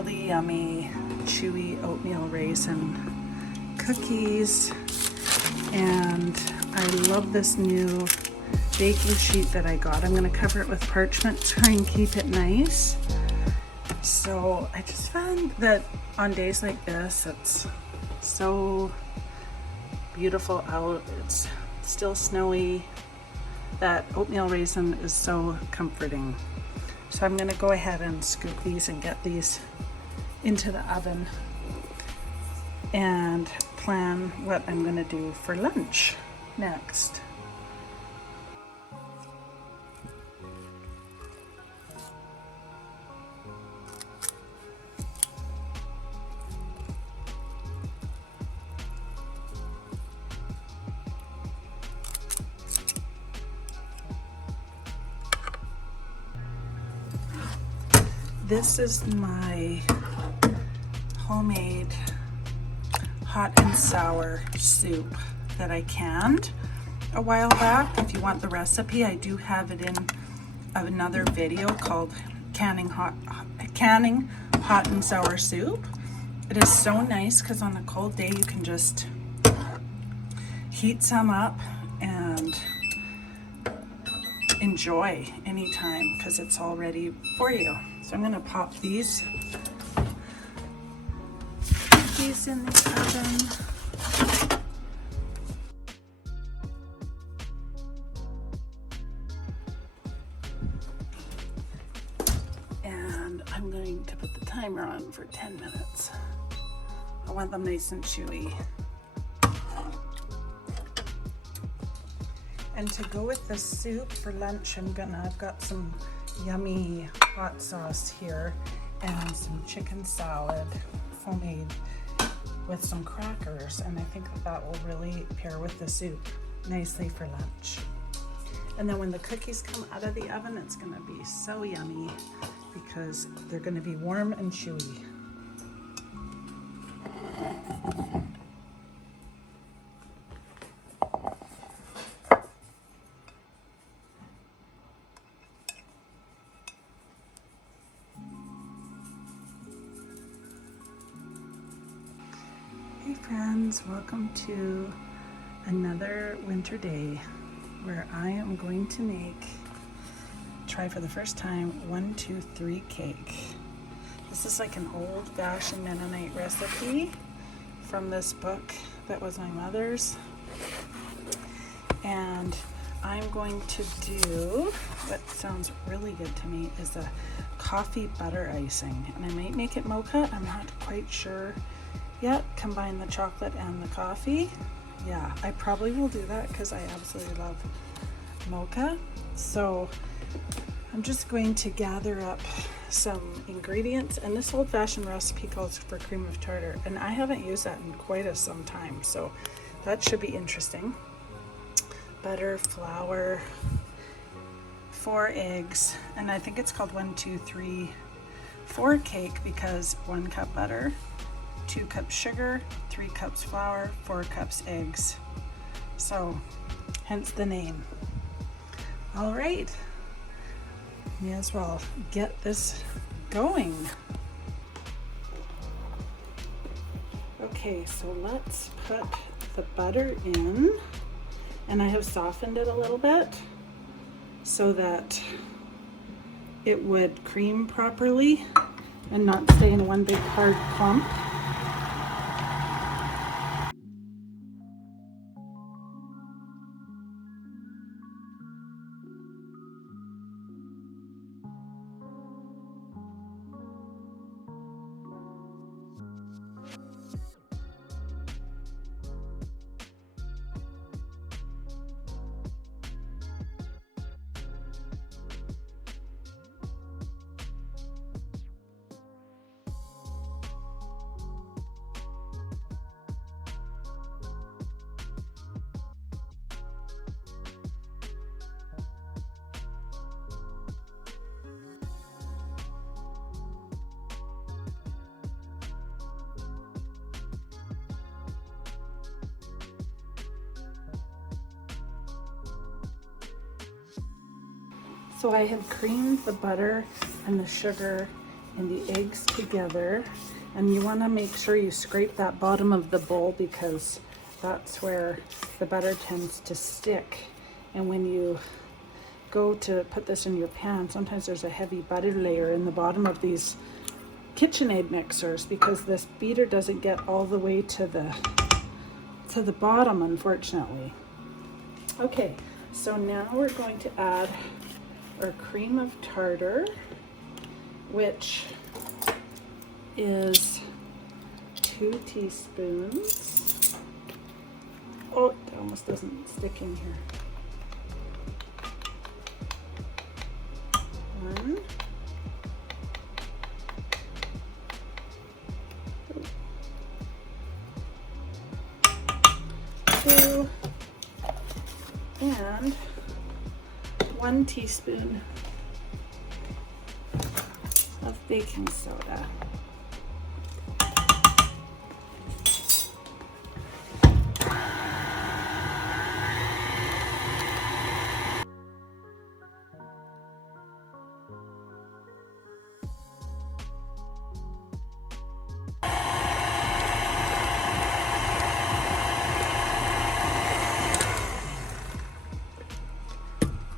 really yummy chewy oatmeal raisin cookies, and I love this new baking sheet that I got. I'm going to cover it with parchment to try and keep it nice. So I just found that on days like this, it's so beautiful out. It's still snowy. That oatmeal raisin is so comforting. So I'm going to go ahead and scoop these and get these into the oven and plan what I'm going to do for lunch next. This is my homemade hot and sour soup that I canned a while back. If you want the recipe, I do have it in another video called canning hot and sour soup. It is so nice because on a cold day you can just heat some up and enjoy anytime because it's all ready for you. So I'm going to pop these in the oven. And I'm going to put the timer on for 10 minutes. I want them nice and chewy. And to go with the soup for lunch, I've got some yummy hot sauce here and some chicken salad, homemade, with some crackers, and I think that will really pair with the soup nicely for lunch. And then when the cookies come out of the oven, it's going to be so yummy because they're going to be warm and chewy. Hey friends, welcome to another winter day where I am going to try for the first time 1, 2, 3 cake. This is like an old-fashioned Mennonite recipe from this book that was my mother's, and I'm going to do what sounds really good to me is a coffee butter icing, and I might make it mocha. I'm not quite sure yet. Combine the chocolate and the coffee. Yeah, I probably will do that because I absolutely love mocha. So I'm just going to gather up some ingredients, and this old-fashioned recipe calls for cream of tartar, and I haven't used that in quite some time, so that should be interesting. Butter, flour, 4 eggs, and I think it's called 1, 2, 3, 4 cake because 1 cup butter, 2 cups sugar, 3 cups flour, 4 cups eggs. So, hence the name. All right, may as well get this going. Okay, so let's put the butter in, and I have softened it a little bit so that it would cream properly and not stay in one big hard clump. So I have creamed the butter and the sugar and the eggs together. And you want to make sure you scrape that bottom of the bowl because that's where the butter tends to stick. And when you go to put this in your pan, sometimes there's a heavy butter layer in the bottom of these KitchenAid mixers because this beater doesn't get all the way to the bottom, unfortunately. Okay, so now we're going to add our cream of tartar, which is 2 teaspoons. Oh, it almost doesn't stick in here. 1, 2, and 1 teaspoon of baking soda.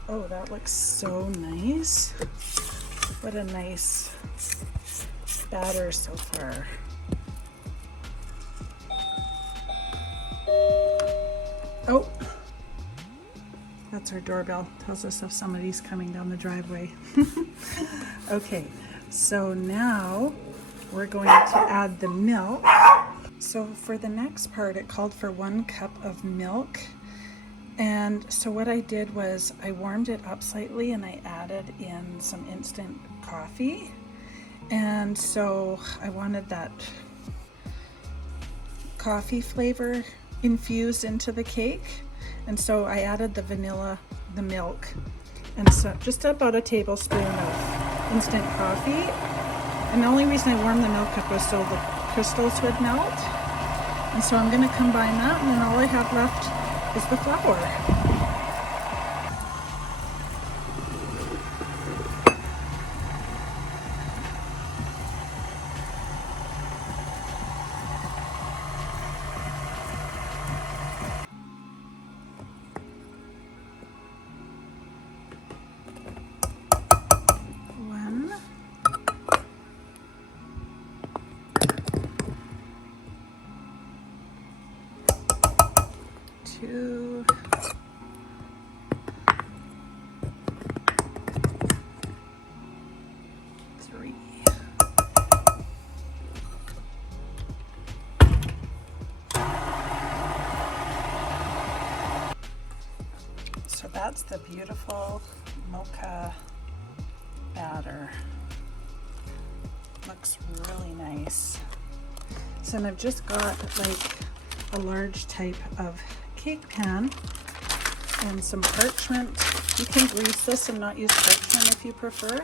Oh, that looks so nice. What a nice batter so far. Oh, that's our doorbell. Tells us if somebody's coming down the driveway. Okay, so now we're going to add the milk. So for the next part, it called for 1 cup of milk. And so what I did was I warmed it up slightly and I added in some instant coffee. And so I wanted that coffee flavor infused into the cake. And so I added the milk, and so just about a tablespoon of instant coffee. And the only reason I warmed the milk up was so the crystals would melt. And so I'm going to combine that, and then all I have left is the flour. One, 2, 3. So that's the beautiful mocha batter. Looks really nice. So I've just got like a large type of cake pan and some parchment. You can grease this and not use parchment if you prefer,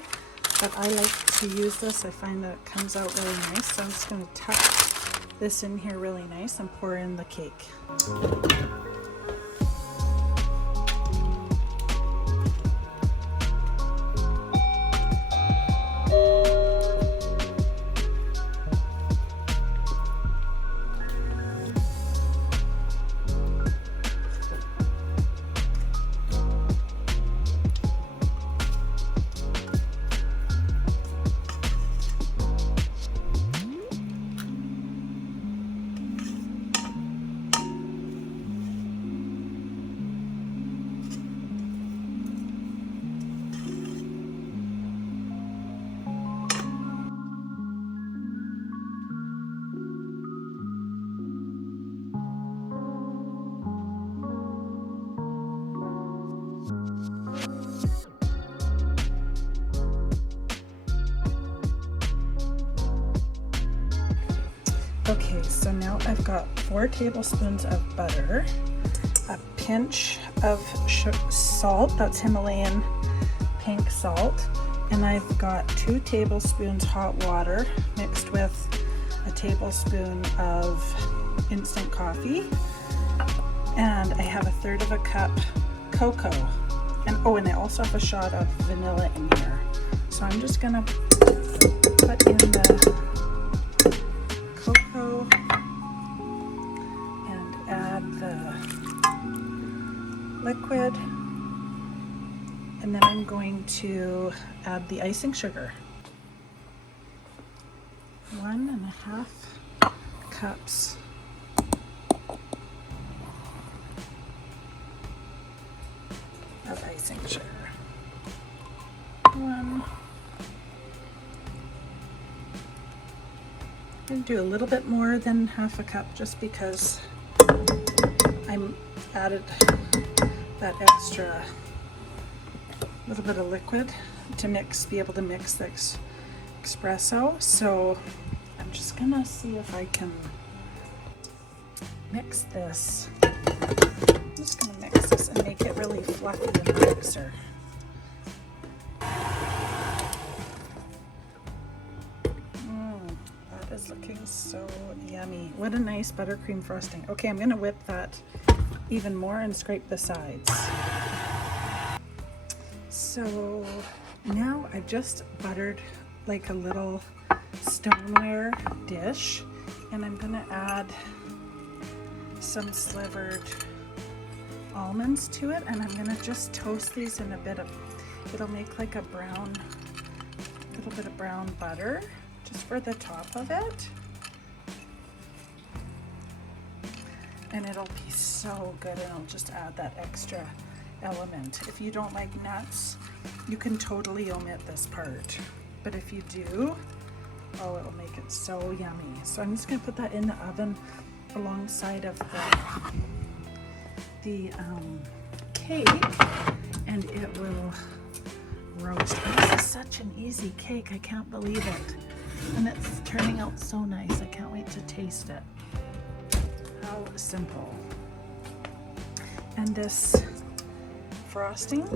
but I like to use this. I find that it comes out really nice. So I'm just going to tuck this in here really nice and pour in the cake. Okay, so now I've got 4 tablespoons of butter, a pinch of salt, that's Himalayan pink salt, and I've got 2 tablespoons hot water mixed with a tablespoon of instant coffee, and I have 1/3 of a cup cocoa, and I also have a shot of vanilla in here. So I'm just gonna put going to add the icing sugar. 1.5 cups. Of icing sugar. 1. I'm going to do a little bit more than 1/2 cup just because I'm added that extra little bit of liquid to be able to mix the espresso. So I'm just gonna see if I can mix this. I'm just gonna mix this and make it really fluffy in the mixer. That is looking so yummy. What a nice buttercream frosting. Okay, I'm gonna whip that even more and scrape the sides. So now I've just buttered like a little stoneware dish, and I'm gonna add some slivered almonds to it, and I'm gonna just toast these in a bit of, it'll make like a little bit of brown butter just for the top of it. And it'll be so good, and it'll just add that extra element. If you don't like nuts, you can totally omit this part. But if you do, oh, it'll make it so yummy. So I'm just gonna put that in the oven alongside of the cake, and it will roast. This is such an easy cake, I can't believe it. And it's turning out so nice. I can't wait to taste it. How simple. And this frosting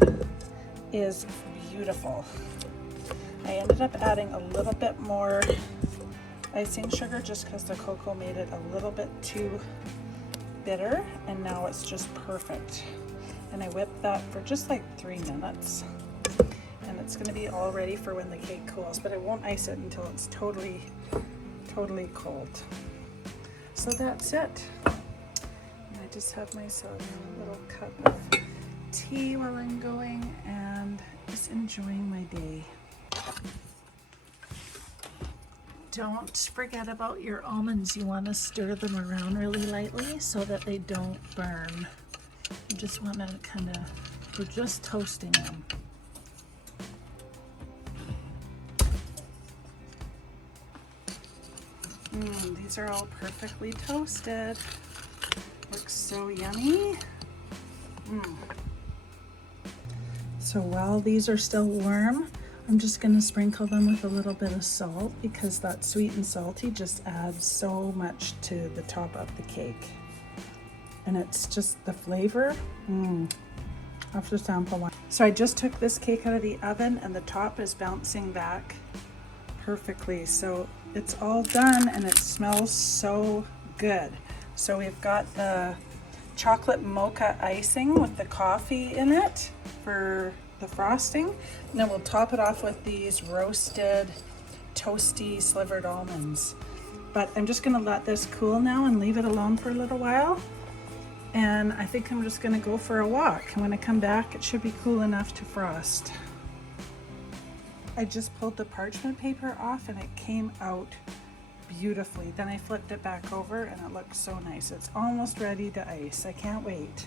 is beautiful. I ended up adding a little bit more icing sugar just because the cocoa made it a little bit too bitter, and now it's just perfect. And I whipped that for just like 3 minutes, and it's going to be all ready for when the cake cools, but I won't ice it until it's totally cold. So that's it. And I just have myself a little cup of tea while I'm going and just enjoying my day. Don't forget about your almonds. You want to stir them around really lightly so that they don't burn. You just want to we're just toasting them. These are all perfectly toasted. Looks so yummy. So while these are still warm, I'm just going to sprinkle them with a little bit of salt, because that sweet and salty just adds so much to the top of the cake. And it's just the flavor. I'll have to sample one. So I just took this cake out of the oven, and the top is bouncing back perfectly. So it's all done, and it smells so good. So we've got the chocolate mocha icing with the coffee in it for the frosting, and then we'll top it off with these roasted toasty slivered almonds. But I'm just going to let this cool now and leave it alone for a little while, and I think I'm just going to go for a walk, and when I come back it should be cool enough to frost. I just pulled the parchment paper off and it came out beautifully. Then I flipped it back over and it looks so nice. It's almost ready to ice. I can't wait.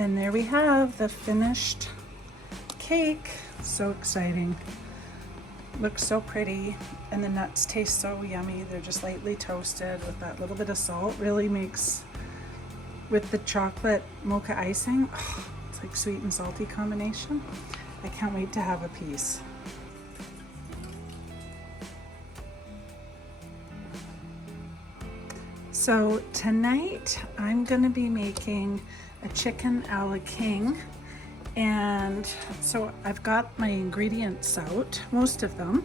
And there we have the finished cake. So exciting. Looks so pretty, and the nuts taste so yummy. They're just lightly toasted with that little bit of salt. Really makes, with the chocolate mocha icing, oh, it's like sweet and salty combination. I can't wait to have a piece. So tonight I'm gonna be making a chicken a la king. And so I've got my ingredients out, most of them.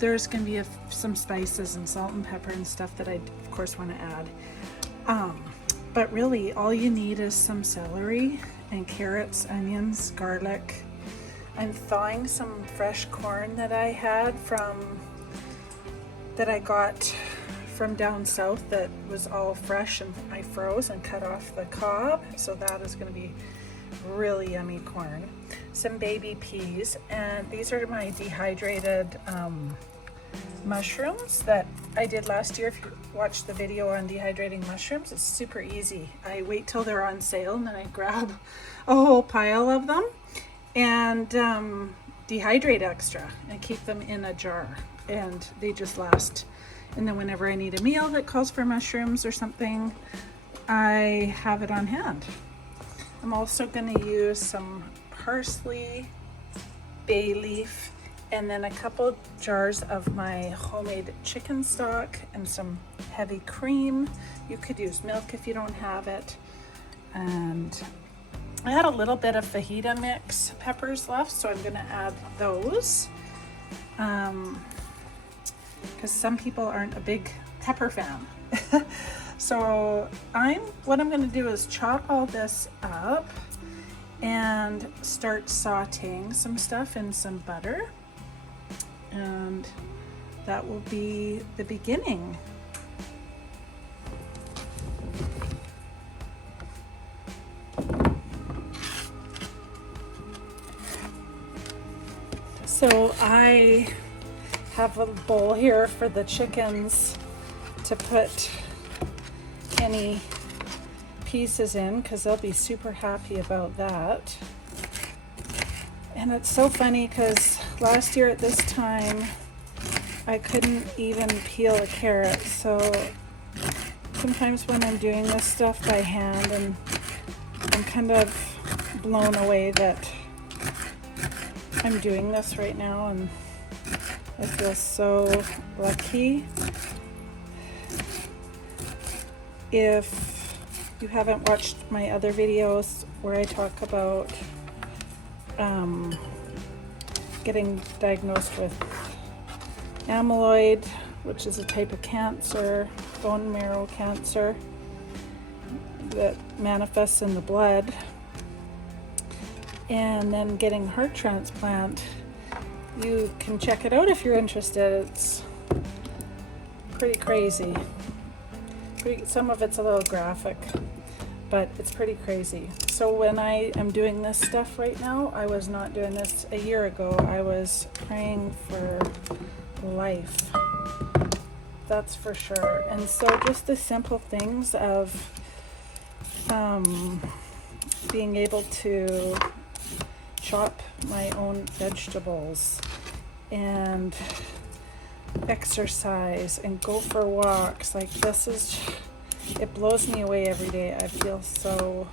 There's gonna be some spices and salt and pepper and stuff that I of course want to add. But really all you need is some celery and carrots, onions, garlic. I'm thawing some fresh corn that I had that I got from down south that was all fresh, and I froze and cut off the cob. So that is gonna be really yummy corn. Some baby peas, and these are my dehydrated mushrooms that I did last year. If you watched the video on dehydrating mushrooms, it's super easy. I wait till they're on sale and then I grab a whole pile of them and dehydrate extra and keep them in a jar, and they just last. And then whenever I need a meal that calls for mushrooms or something, I have it on hand. I'm also going to use some parsley, bay leaf, and then a couple jars of my homemade chicken stock and some heavy cream. You could use milk if you don't have it. And I had a little bit of fajita mix peppers left, so I'm going to add those. Because some people aren't a big pepper fan. So what I'm going to do is chop all this up and start sauteing some stuff in some butter, and that will be the beginning. So I have a bowl here for the chickens to put any pieces in, because they'll be super happy about that. And it's so funny because last year at this time I couldn't even peel a carrot, so sometimes when I'm doing this stuff by hand, and I'm kind of blown away that I'm doing this right now, and I feel so lucky. If you haven't watched my other videos where I talk about getting diagnosed with amyloid, which is a type of cancer, bone marrow cancer that manifests in the blood, and then getting heart transplant, you can check it out if you're interested. It's pretty crazy. Some of it's a little graphic, but it's pretty crazy. So when I am doing this stuff right now, I was not doing this a year ago. I was praying for life, that's for sure. And so just the simple things of being able to chop my own vegetables and exercise and go for walks, like this is, it blows me away every day. I feel so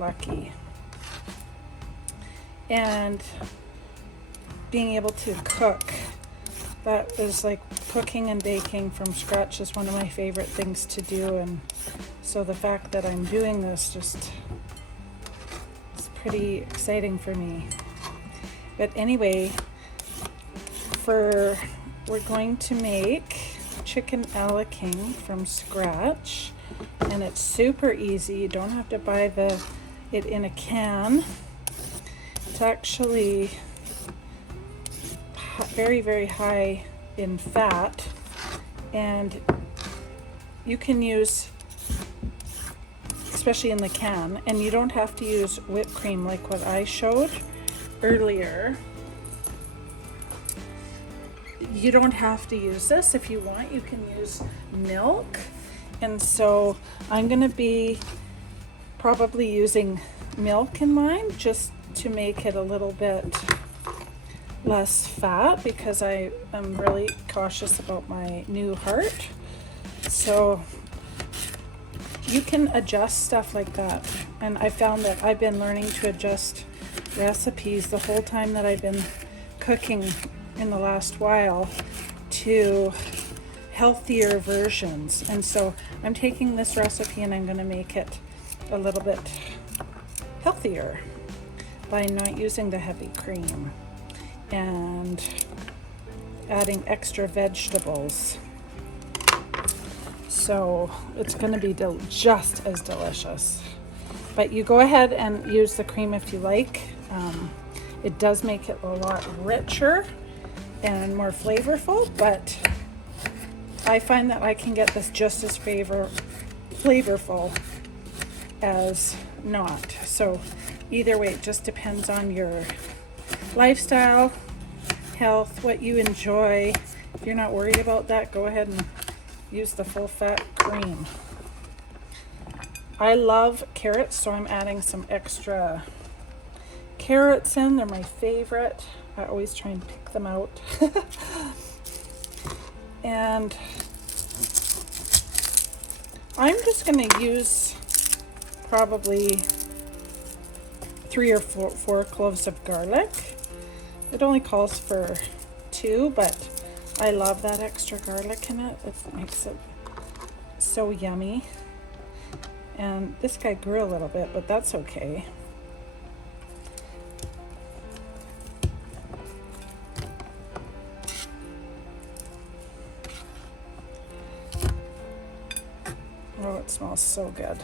lucky. And being able to cook, that is like cooking and baking from scratch is one of my favorite things to do. And so the fact that I'm doing this just is pretty exciting for me. But anyway, we're going to make chicken a la king from scratch, and it's super easy. You don't have to buy it in a can. It's actually very, very high in fat, and you can use, especially in the can, and you don't have to use whipped cream like what I showed earlier. You don't have to use this. If you want, you can use milk. And so I'm going to be probably using milk in mine just to make it a little bit less fat, because I am really cautious about my new heart. So you can adjust stuff like that. And I found that I've been learning to adjust recipes the whole time that I've been cooking in the last while to healthier versions. And so I'm taking this recipe and I'm going to make it a little bit healthier by not using the heavy cream and adding extra vegetables. So it's going to be just as delicious. But you go ahead and use the cream if you like. It does make it a lot richer and more flavorful, but I find that I can get this just as flavorful as not. So either way, it just depends on your lifestyle, health, what you enjoy. If you're not worried about that, go ahead and use the full fat cream. I love carrots, so I'm adding some extra carrots in. They're my favorite. I always try and pick them out. And I'm just going to use probably 3 or 4 cloves of garlic. It only calls for 2, but I love that extra garlic in it. It makes it so yummy. And this guy grew a little bit, but that's okay. Oh, it smells so good.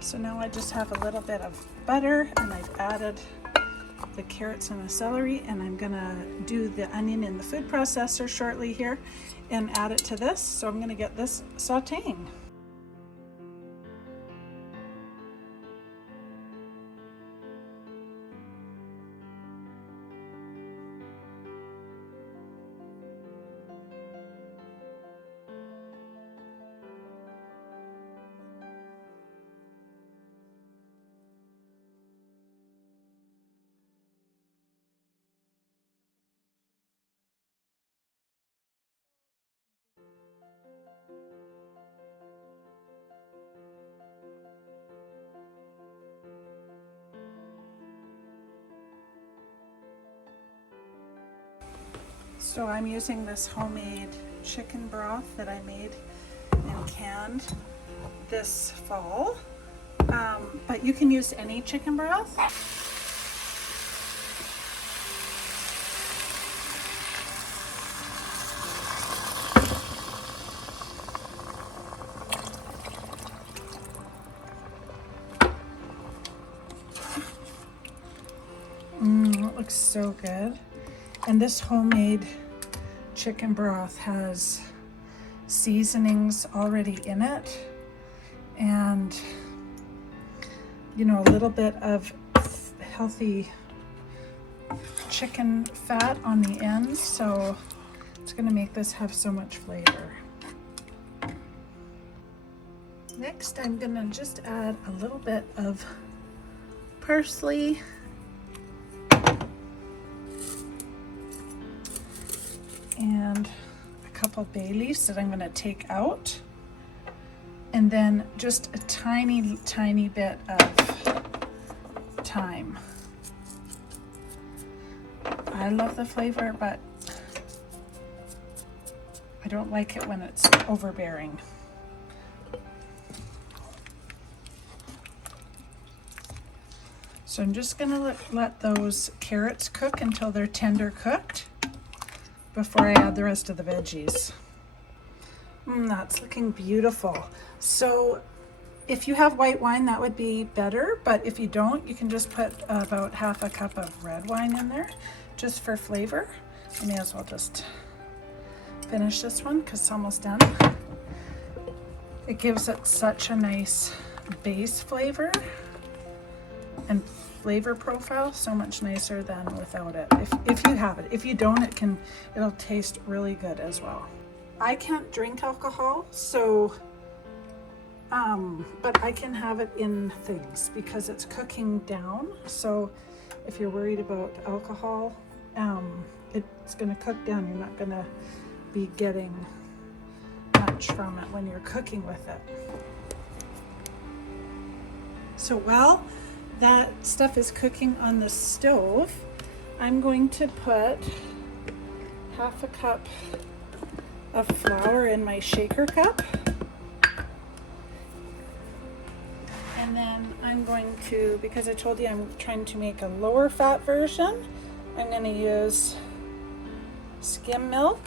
So now I just have a little bit of butter, and I've added the carrots and the celery, and I'm gonna do the onion in the food processor shortly here and add it to this. So I'm gonna get this sauteing. So I'm using this homemade chicken broth that I made and canned this fall, but you can use any chicken broth. It looks so good. And this homemade chicken broth has seasonings already in it, and you know, a little bit of healthy chicken fat on the ends, so it's going to make this have so much flavor. Next, I'm going to just add a little bit of parsley, and a couple bay leaves that I'm going to take out, and then just a tiny bit of thyme. I love the flavor, but I don't like it when it's overbearing. So I'm just going to let those carrots cook until they're tender cooked before I add the rest of the veggies. That's looking beautiful. So if you have white wine, that would be better, but if you don't, you can just put about half a cup of red wine in there just for flavor. I may as well just finish this one because it's almost done. It gives it such a nice base flavor and flavor profile, so much nicer than without it. If you have it. If you don't, it'll taste really good as well. I can't drink alcohol, so but I can have it in things because it's cooking down. So if you're worried about alcohol, it's going to cook down. You're not going to be getting much from it when you're cooking with it. So while that stuff is cooking on the stove, I'm going to put half a cup of flour in my shaker cup. And then I'm going to, because I told you I'm trying to make a lower fat version, I'm going to use skim milk.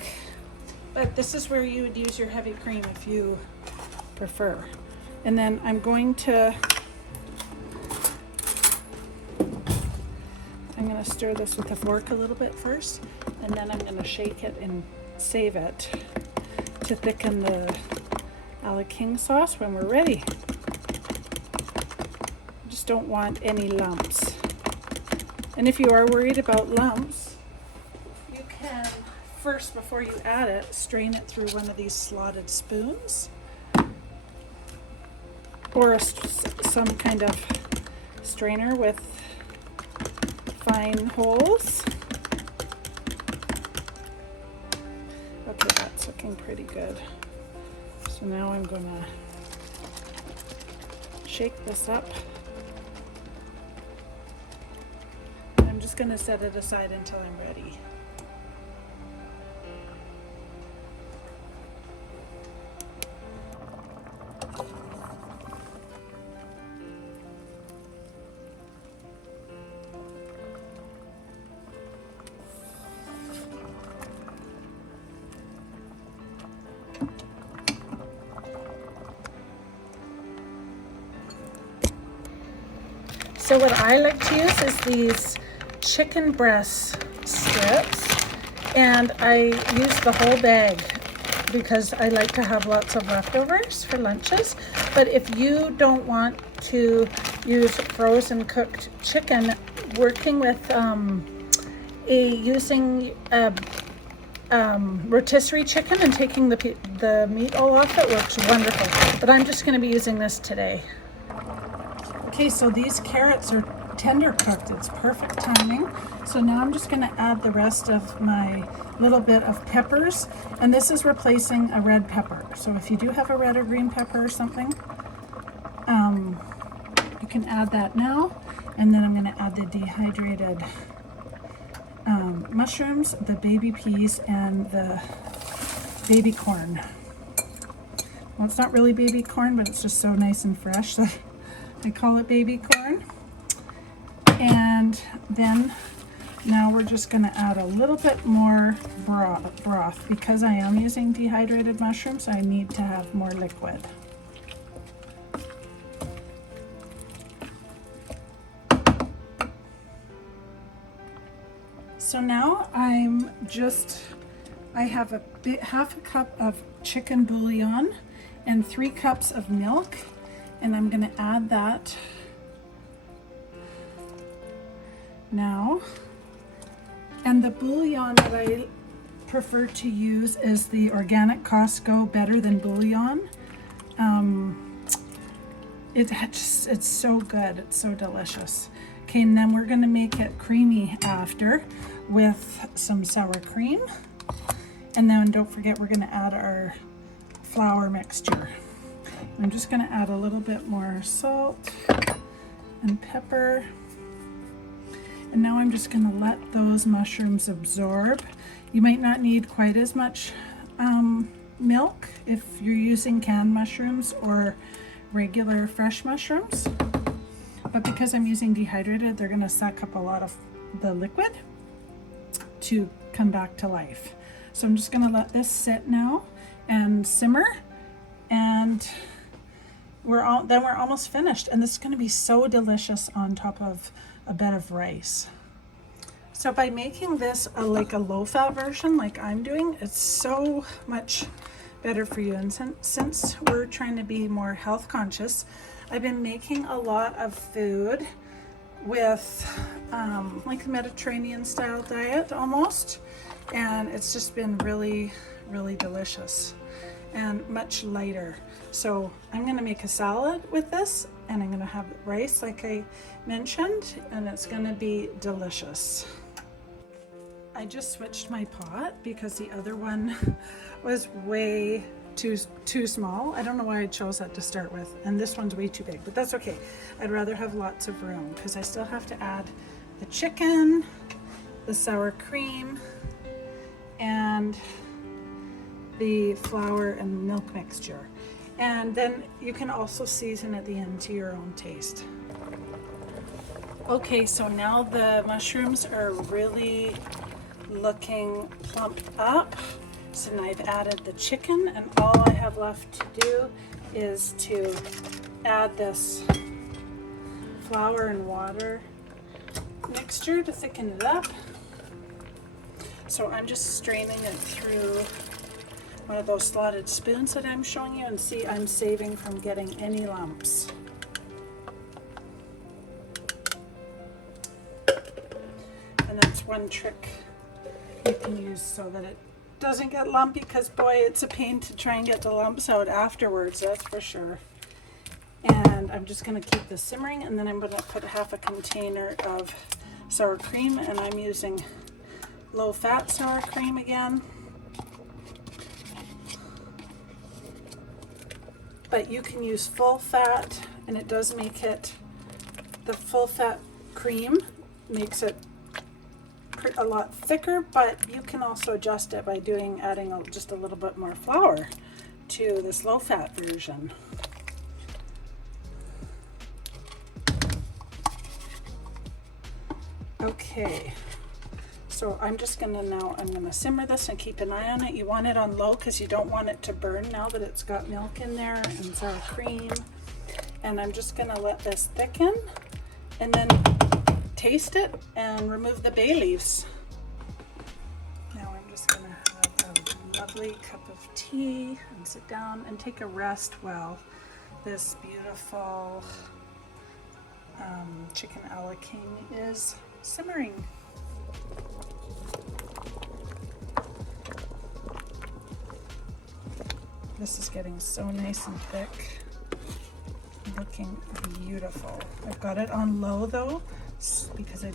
But this is where you would use your heavy cream if you prefer. And then I'm going to stir this with a fork a little bit first, and then I'm going to shake it and save it to thicken the a la king sauce when we're ready. Just don't want any lumps. And if you are worried about lumps, you can first, before you add it, strain it through one of these slotted spoons or some kind of strainer with fine holes. Okay, that's looking pretty good. So now I'm gonna shake this up. I'm just gonna set it aside until I'm ready. So what I like to use is these chicken breast strips, and I use the whole bag because I like to have lots of leftovers for lunches. But if you don't want to use frozen cooked chicken, working with using a rotisserie chicken and taking the meat all off it works wonderful. But I'm just going to be using this today. Okay, so these carrots are tender cooked. It's perfect timing. So now I'm just going to add the rest of my little bit of peppers, and this is replacing a red pepper. So if you do have a red or green pepper or something, you can add that now. And then I'm going to add the dehydrated mushrooms, the baby peas, and the baby corn. Well, it's not really baby corn, but it's just so nice and fresh that I call it baby corn. And then now we're just going to add a little bit more broth. Because I am using dehydrated mushrooms, I need to have more liquid. So now I have half a cup of chicken bouillon and 3 cups of milk, and I'm going to add that now. And the bouillon that I prefer to use is the organic Costco Better Than Bouillon. It's so good, it's so delicious. Okay, and then we're going to make it creamy after with some sour cream. And then don't forget, we're going to add our flour mixture. I'm just going to add a little bit more salt and pepper. And now I'm just going to let those mushrooms absorb. You might not need quite as much milk if you're using canned mushrooms or regular fresh mushrooms. But because I'm using dehydrated, they're going to suck up a lot of the liquid to come back to life. So I'm just going to let this sit now and simmer, and we're almost finished. And this is going to be so delicious on top of a bed of rice. So by making this like a low-fat version like I'm doing, it's so much better for you. And since we're trying to be more health conscious, I've been making a lot of food with like a Mediterranean style diet almost, and it's just been really delicious and much lighter. So I'm going to make a salad with this, and I'm going to have rice like I mentioned, and it's going to be delicious. I just switched my pot because the other one was way too small. I don't know why I chose that to start with, and this one's way too big, but that's okay. I'd rather have lots of room because I still have to add the chicken, the sour cream, and the flour and milk mixture. And then you can also season at the end to your own taste. Okay, so now the mushrooms are really looking plump up. So now I've added the chicken, and all I have left to do is to add this flour and water mixture to thicken it up. So I'm just straining it through one of those slotted spoons that I'm showing you, and see, I'm saving from getting any lumps. And that's one trick you can use so that it doesn't get lumpy, because boy, it's a pain to try and get the lumps out afterwards, that's for sure. And I'm just going to keep this simmering, and then I'm going to put half a container of sour cream, and I'm using low-fat sour cream again. But you can use full fat, and it does make it, the full fat cream makes it a lot thicker, but you can also adjust it by adding just a little bit more flour to this low fat version. Okay, so I'm gonna simmer this and keep an eye on it. You want it on low because you don't want it to burn now that it's got milk in there and sour cream. And I'm just gonna let this thicken and then taste it and remove the bay leaves. Now I'm just gonna have a lovely cup of tea and sit down and take a rest while this beautiful chicken a la king is simmering. This is getting so nice and thick, looking beautiful. I've got it on low though, because I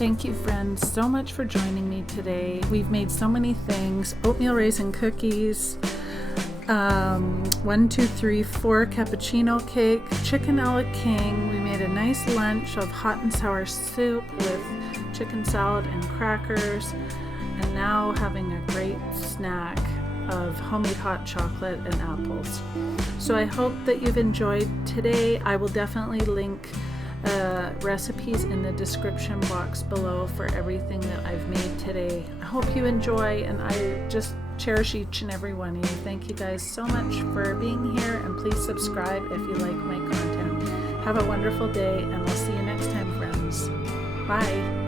Thank you, friends, so much for joining me today. We've made so many things: oatmeal raisin cookies, 4 cappuccino cake, chicken a la king. We made a nice lunch of hot and sour soup with chicken salad and crackers, and now having a great snack of homemade hot chocolate and apples. So I hope that you've enjoyed today. I will definitely link recipes in the description box below for everything that I've made today. I hope you enjoy, and I just cherish each and every one of you. Thank you guys so much for being here, and please subscribe if you like my content. Have a wonderful day, and I'll see you next time, friends. Bye.